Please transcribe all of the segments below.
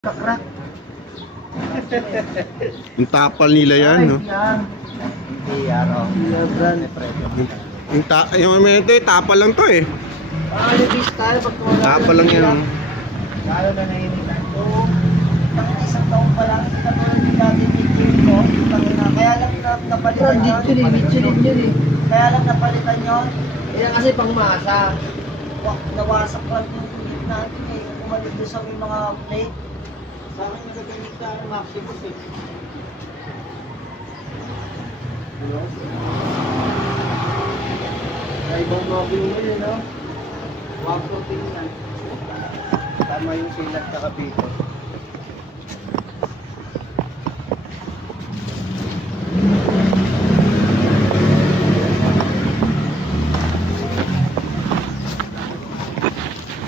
Kakrak. Yung tapal nila yan, no? Yan. Hindi yan, oh. Brand. Yung ito, tapal lang to eh. Alibis tayo pag wala. Tapal lang yan. Lalo na nainitan ko. Pangina isang taon pa lang, katulad yung dati picture ko. Pangina, kaya lang napalitan yun. Michelin yun eh. Kaya lang napalitan yun. Yan kasi pangmasa. Nawasak lang yung unit natin eh. Umalig doon sa may mga plate. Sa akin yung nagagamit ka ang Maximus eh. Ay, ibang mobile mo yun, no? Wag ko tingnan. Tama yung silat na kapito.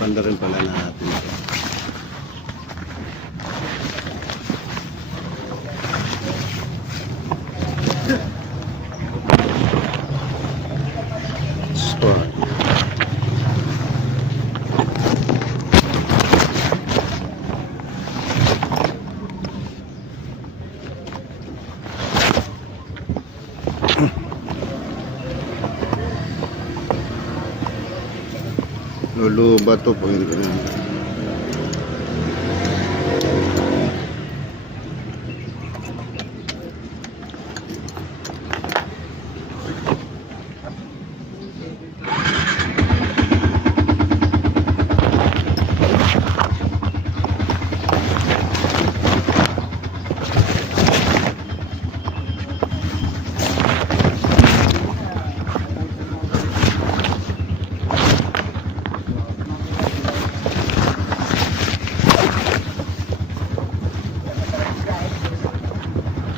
Banda rin pala natin ito. Store. Luluba to pag hindi ko na.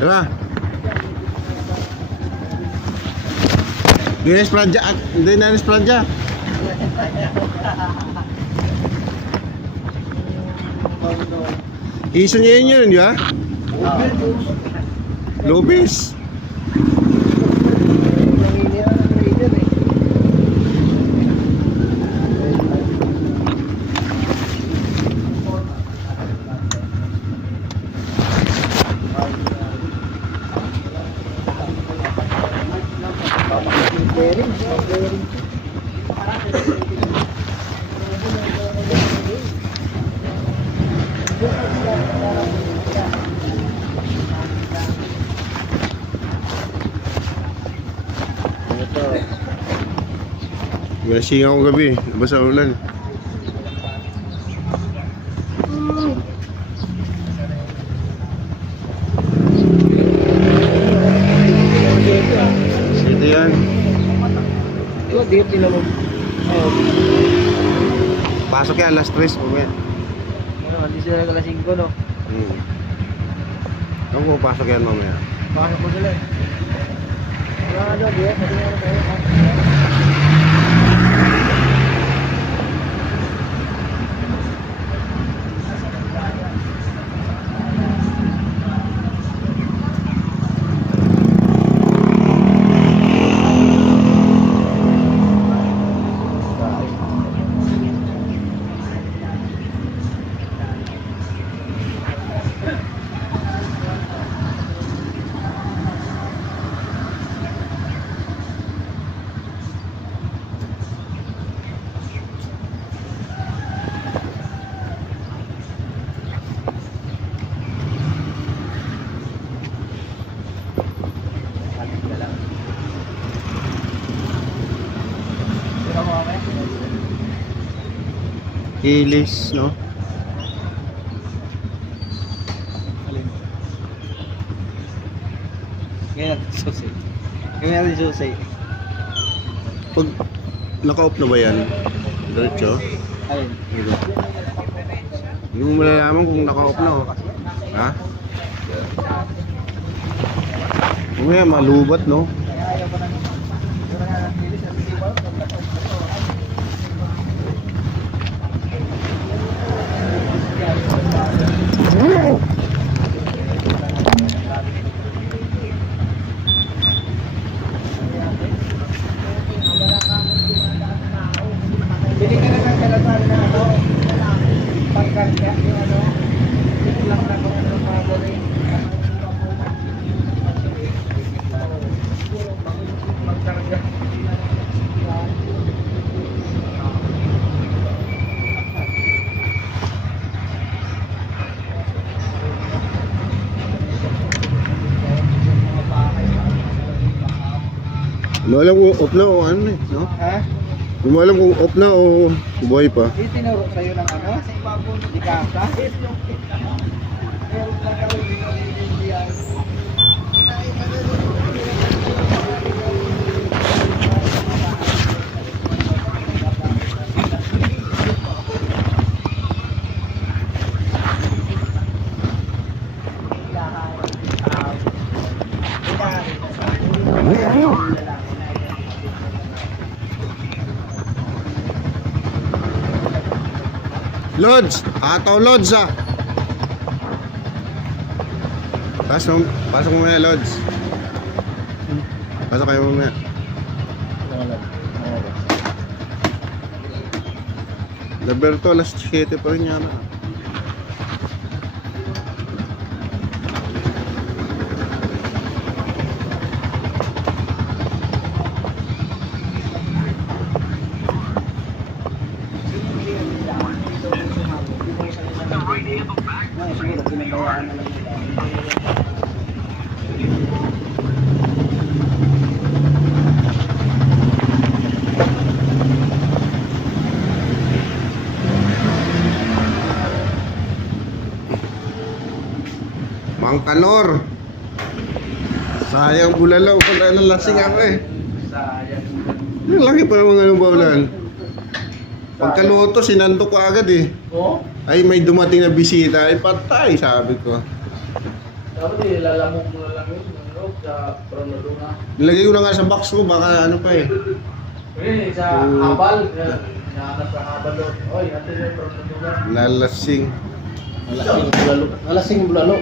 Tara. Dinis Pradja, hindi na Dinis Pradja. Iso niya yun, di ba? Lobis. Ginasing ako gabi, nabasa ulan. Sito yan. Ito, dito nila mo. Pasok yan, last 3 mamaya. Hindi sila nagkalasing ko, no? Ako pasok yan mamaya. Bakit mo sila eh? Wala ano, di ba? Pati nga na tayo. Ilis, no? Ngayon natin susay. Ngayon natin susay. Pag naka-off na ba yan? Diretso? Alin? Hindi mo malalaman kung naka-off na, oh. Ha? Mamaya malubat, no? Bili ka na ng kalasal na ano, pagkarga, yung ano, Hindi mo alam kung off na o ano eh, no? Ha? Hindi mo alam kung off na o buhay pa. Itinuro sa'yo ng ano? Sa ibabaw ng Di kasa? meron na kami dito naiintindihan. Lods! Ataw Lods ah! Pasok mo muna Lods. Pasok kayo muna. Laberto, alas 7 pa rin yan ah. Siguro pinabayaan na lang nila. Mang Kanor. Sayang bulalaw. Wala nang lasing ako eh. Sayang. Yung laki pa naman ng baulan. Pagkaluto, sinandok ko agad eh. Oo? Ay, may dumating na bisita. Ay, patay, sabi ko. Dapat ilalamog mo na lang yun. Ano? Sa Pronoduna. Nilagay ko na nga sa box ko, baka ano pa eh. Ayun, sa habal. Nahanap sa habal doon. Oy, natin yung Pronoduna. Nalasing. Alasing bulalo. Alasing bulalo.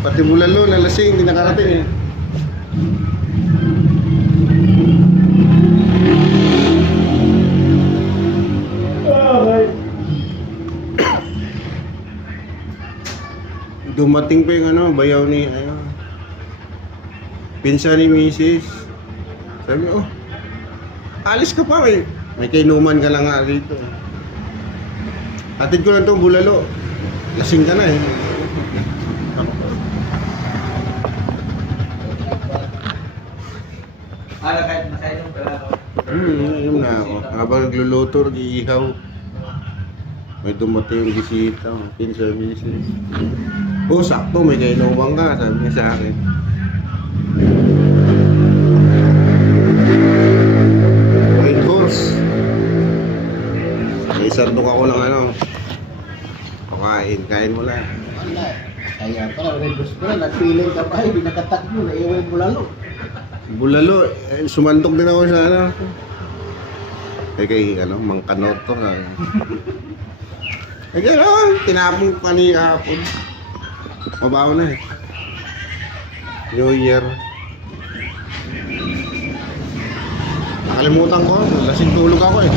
Pati bulalo, nalasing, hindi nakarating eh. Dumating pa yung ano, bayaw ni, pinsan ni Mrs. Sabi, oh, alis ka pa eh. May kainuman ka lang nga rito. Hatid ko lang itong bulalo. Lasing ka na eh. Kahit masaya yung bulalo. Yun na ako. Habang nagluluto, nag-iihaw. May dumating yung bisita, pinsan ni Mrs. Oh, sakto, may kainuman ka, sabi niya sa akin. Main course. May sandok ako ng ano. Kain mo lang. Wala. Kaya pala, red bus pala, nagpiling ka pa, hindi nakatakbo, naiwan yung bulalo. Bulalo, sumandok din ako sa ano. Kay Mang Kanor to. Gano'n, tinapong ko kanina hapon. Mabaho na eh. New Year. Nakalimutan ko, lasing tulog ako eh.